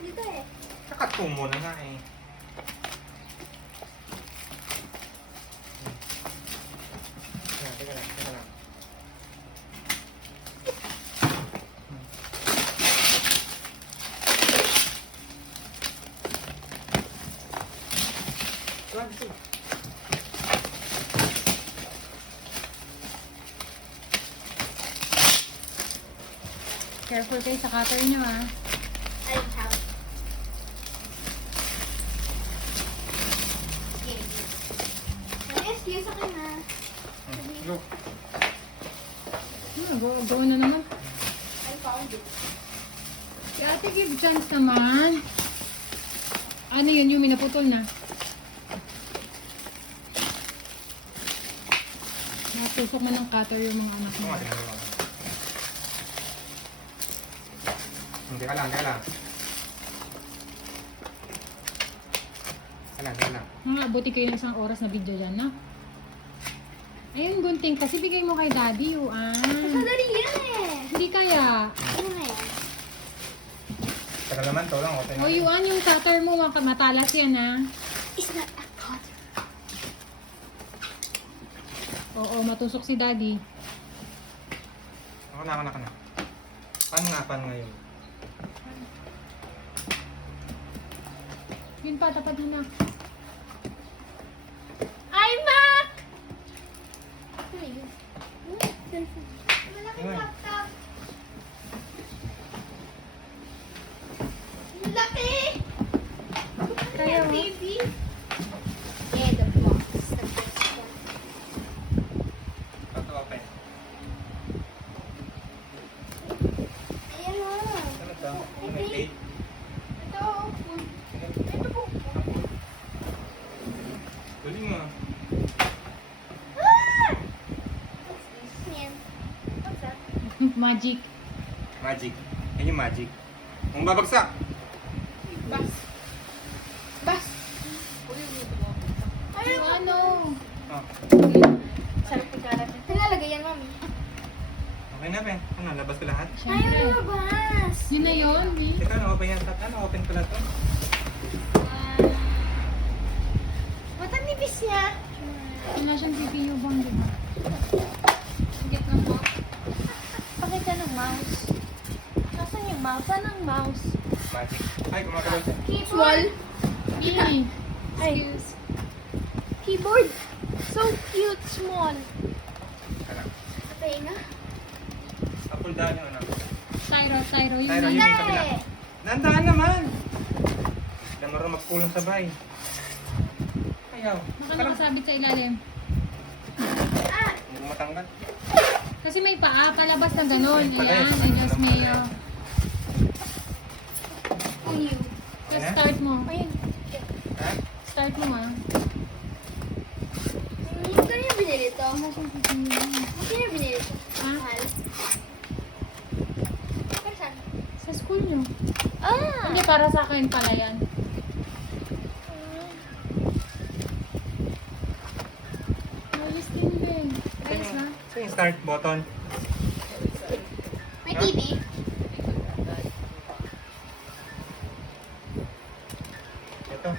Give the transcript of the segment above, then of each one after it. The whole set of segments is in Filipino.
Dito eh. Nakato mo na nga eh. Teka lang, teka lang. Tuwan, tuwan. Careful kayo sa cutter nyo ah. I don't have. Okay. Excuse ako na. Look. Go na naman. I found it. Si ate give chance naman. Ano yun? Yung minaputol na. Natusok na ng cutter yung mga anak mo. Teka lang, teka lang. Teka lang, teka lang. Abuti kayo ng isang oras na video dyan, no? Ayun, gunting. Kasi bigay mo kay daddy, Yuan. Madali yan eh. Hindi kaya. Ano na yan? Teka naman, to lang. O, Yuan, yung cutter mo, matalas yan, ha? It's not a cut. Oo, matusok si daddy. Ako na. Paano nga yun? Yun pa, tapat mo na. Ay, Mac! Ano yun? Malaking Ay. laptop. Ang laki! Kaya mo? Baby. Yeah, the box. The best one. Ito, open. Ayan o. Ano to? Ano may tape? Ito. Ito po. Galing mo. Ah! What's this? Yan. What's that? Magic. Magic. Yan yung magic. Kung babagsak. Bus. Bus. Ay, Yung ano? Oh. sarap pagkalat. Nilalagay yan, mami. Okay na, Ben. Ano, labas ko lahat? Ayaw Siyempre. lumabas. Yun na yun, B. Teka, open yan. Open ko na to. Ba't ang nipis niya? Yun na siyang CPU bang, di ba? Get ng box. Pakita ng mouse. Nasaan yung mouse? Saan ang mouse? Magic. Ay, gumagalaw siya. Keyboard. B. Ay. Excuse. Keyboard. So cute, small. Teka lang. Patay na. Apple daan yung ano. Tyro. Yun Tyro, na yun. yun. Yung kabila. Nandaan naman! Hindi marunong magpulong sabay. Ayaw. Baka Teka lang. nakasabit sa ilalim. Ah! Hindi ko matanggal. Kasi may paa, palabas na gano'n. Ay, pala, Ayan, eh. ayos mayo. Uyu. Just start mo. Ayun. Ha? Start mo ah. Magkano yung binili to? Magkano yung binili to? Ah? Mahal. Para saan? Sa school nyo. Ah! Hindi, para sa akin pala yan. Ayos din ba eh. Ayos na. Ito yung start button. May TV? Ito.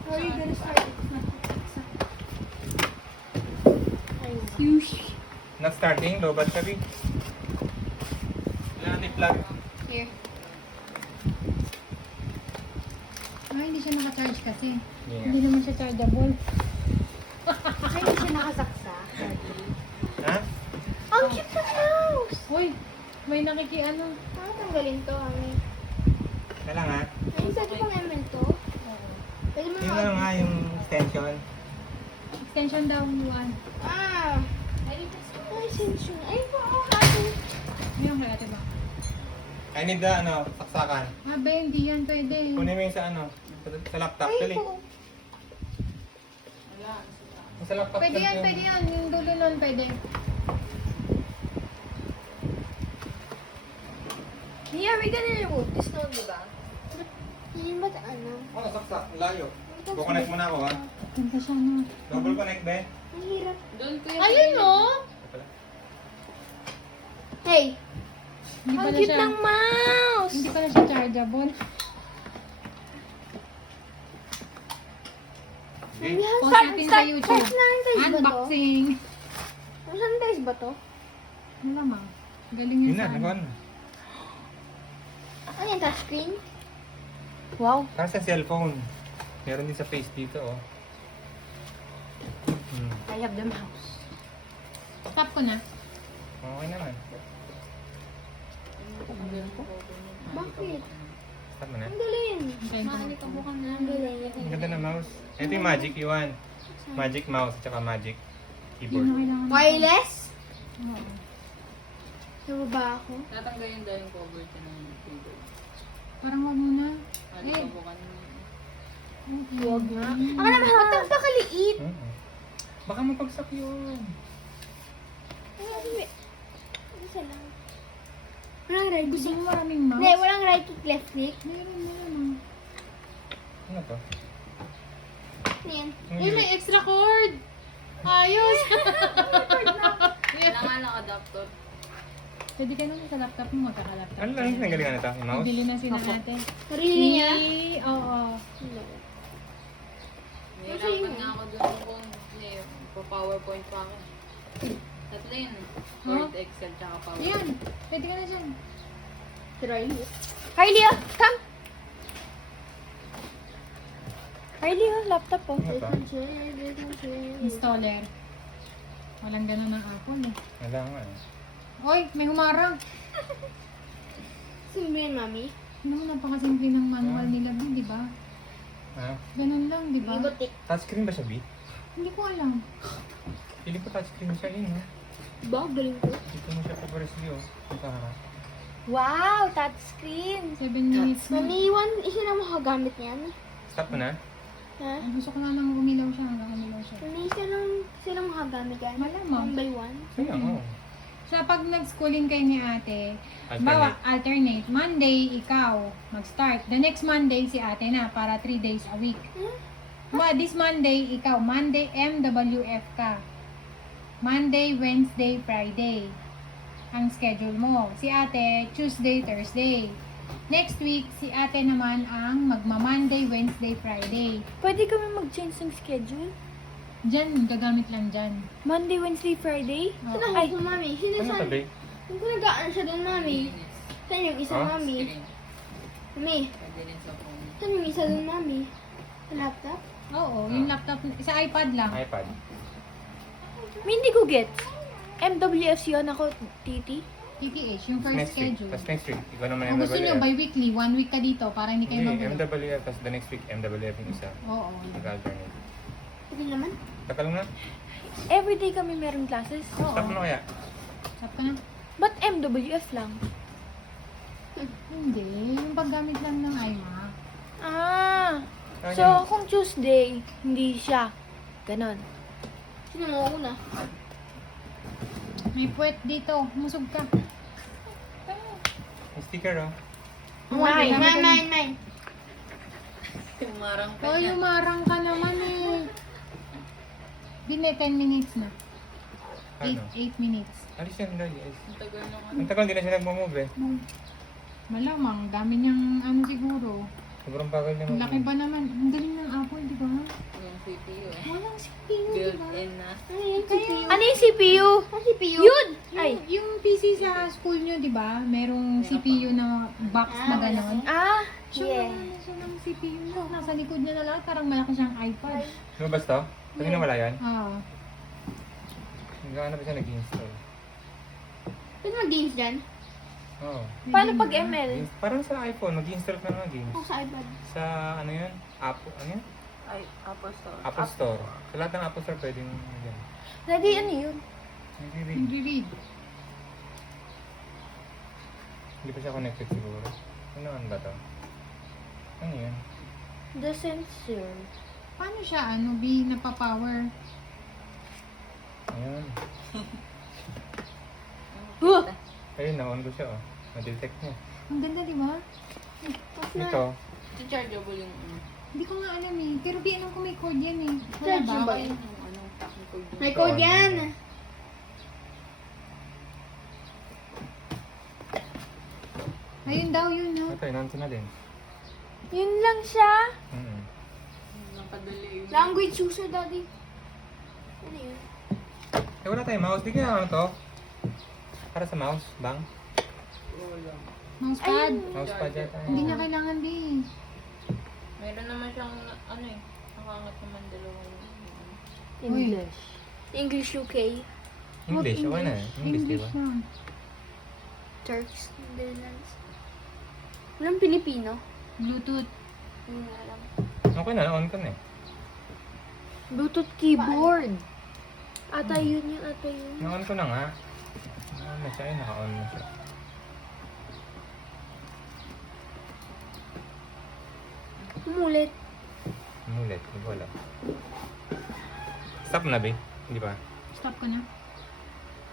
How are you gonna start it? Huge. Not starting, low bat sabi. Kailangan i-plug. Here. Ah, hindi siya naka-charge kasi. Yeah. Hindi naman siya chargeable. Ay, hindi siya nakasaksa. Ha? Ang cute ng mouse! Uy, may nakikiano. Ano tanggalin to, Ami? Kailangan. Ay, pwede pang ML to? Pwede mo Yung ano nga yung extension. Extension daw, Juan. Ah! Ay, sensyon. Ay, oo, ate. Ngayon kay ate ba? I need the ano, saksakan. Ah, ba, hindi yan pwede. Kunin mo yung sa ano, sa laptop. Ay, Dali. po. Yung sa laptop. Pwede yan, yung- pwede yan. Yung dulo nun, pwede. Nia, we gonna remove this now, di ba? Hindi ba ano? Oh, saksak. Layo. Kukonect muna ako ha. Ganda siya na. Double connect ba? Ang hirap. Ayun o! Hey! Hindi Ang pala cute siya, ng mouse! hindi pala siya chargeable. Okay. Post natin sa YouTube. Sanitize ba to? Unboxing. Sanitize ba to? Malamang. Galing yun Yun na, sa nagawa ano. na. Ano yung touchscreen? Wow. Para sa cellphone. Meron din sa face dito, oh. I have the mouse. Stop ko na. Okay naman. Bakit? Stop mo na. Ang galing. Hintayin ko na. Ang galing. Ang ganda ng mouse. Ito yung Magic Yuan. Magic mouse at saka Magic Hindi na keyboard. kailangan. Wireless? Oo. Diba ba ako? Tatanggalin daw yung cover ko ng keyboard. Parang wag mo na. Ano Eh. subukan mo? Okay. Huwag nga. Ako naman, ba't ang pakaliit? Baka mapagsak yun. Isa lang. Walang right Gusto click. mo maraming mouse? Hindi, walang right click, left click. Meron. Ano to? Ano yan? Eh, may extra cord! Ayos! Kailangan ng adapter. Pwede ka naman sa laptop mo, magkaka-laptop. Ano lang yung nagalingan na to? Yung mouse? Bili na sila Opo. ate. Sarili niya? Oo. Nahirapan nga ako doon kung pa-PowerPoint pa ako. Tatlo yun. Word, Excel, tsaka PowerPoint. Yan! Pwede ka na dyan. Si Riley. Riley, oh! Come! Riley, oh! Laptop, oh. Ano to? Installer. Walang ganun ng Apple eh. Wala nga eh. Oy, may humarang! Sino mo yan, mami? Ano, napakasimple ng manual nila din, di ba? Ha? Ganun lang, di ba? Ibotik. Touchscreen ba siya, B? Hindi ko alam. Pili ko touchscreen siya yun, ha? Ba, galing ko. Dito mo siya paparesli, oh. Yung kaharap. Wow, touchscreen. 7 minutes na. Mami, isa na makagamit niyan. Stop mo na. Ha? Ay, gusto ko na nang umilaw siya hanggang umilaw siya. Mami, isa lang makagamit yan. Malamang. One by one. Sayang, oh. So, pag nag-schooling kayo ni ate, bawa, alternate. Monday, ikaw, mag-start. The next Monday, si ate na, para 3 days a week. This Monday, ikaw, Monday, MWF ka. Monday, Wednesday, Friday. Ang schedule mo. Si ate, Tuesday, Thursday. Next week, si ate naman ang magma-Monday, Wednesday, Friday. Pwede kami mag-change ng schedule? Diyan, gagamit lang dyan. Monday, Wednesday, Friday? Oo. Saan ako, mami? Sino Ano saan? tabi? Kung nagaan siya doon, mami. Saan yung isa, Ah? mami? Screen. Mami, Pwede rin sa phone. saan yung isa doon, mami? Sa laptop? Oo, yung laptop, sa iPad lang. iPad. May hindi ko get. MWFC yun ako, Titi. PPH, yung first Next week. schedule. Tapos next week, ikaw naman Kung gusto nyo, MWF. bi-weekly, 1 week ka dito para hindi kayo Hindi, magulo. MWF. Tapos the next week, MWF yung isa. Oo. Nag-alternate. Pwede naman. Takal mo na. Everyday kami meron classes. Oo. Stop mo na kaya. Stop ka na. Ba't MWF lang? Hindi, yung paggamit lang ng iMac. Ah, Kaya so niya- kung Tuesday, hindi siya. Ganon. Sino mo una? May puwet dito, musog ka. May sticker, oh. Mine. Tumarang pa Oh, niya. yumarang ka naman eh. Bine, 10 minutes na. 8 Ano? minutes. Alis yan, dali. Alis. Ang tagal ng ano. Ang tagal, hindi na siya nagmamove eh. Malamang, dami niyang ano siguro. Sobrang bagal niya Ang laki mag-move. ba naman? Ang galing ng Apple, di ba? Yung CPU eh. Walang CPU, di ba? Built-in na. Ano yung CPU? Ano CPU? Yun! Ay. Yung PC sa school nyo, di ba? Merong CPU na box na gano'n. Ah, Siya yeah. wala na siya ng CPU na. Nasa likod niya na lang, parang malaki siyang iPad. Lumabas to? Pag nawala yan, Ah. nagkaano pa siya nag-install. Pwede mag-games dyan? Oo. Paano pag ML? Parang sa iPhone, mag-install ka ng mga games. Ako sa iPad. Sa ano yun? Apple, ano yun? Ay, Apple Store. Apple Store. Sa lahat ng Apple Store pwedeng yan. Daddy, ano yun? Nag-read. Nagre-read. Hindi pa siya connected siguro. Ano naman ba to? Ano yun? The sensor. Paano siya, napapower? Ayun. Huh! Ayun, na-on ko siya oh. Na-detect niya. Ang ganda, di ba? Ito, Chargeable yung ano. Hindi ko nga alam eh. Pero di alam ko may code yan eh. Wala ba? Chargeable. Ayun yung ano, technical yung May code yan. Ayun daw yun, no? Ito, nandun na din. Yun lang siya. Mm. Napadali yun. Language user, daddy. Ano yun? Eh, wala tayong mouse. Di kaya ano to? Para sa mouse, bang? Mousepad. Mousepad yata. Hindi niya kailangan din. Meron naman siyang, ano eh, nakaangat naman dalawang. English. English UK. English, okay na. English, di ba? na. Turks. Netherlands. Walang Pilipino. Bluetooth. Hindi na alam. Okay na, on ko na eh. Bluetooth keyboard. Ata yun yun, ata yun. Na-on ko na nga. Na-on na siya, naka-on na siya. Umulit. Umulit, hindi ko alam. Stop na, be. Hindi ba? Stop ko na.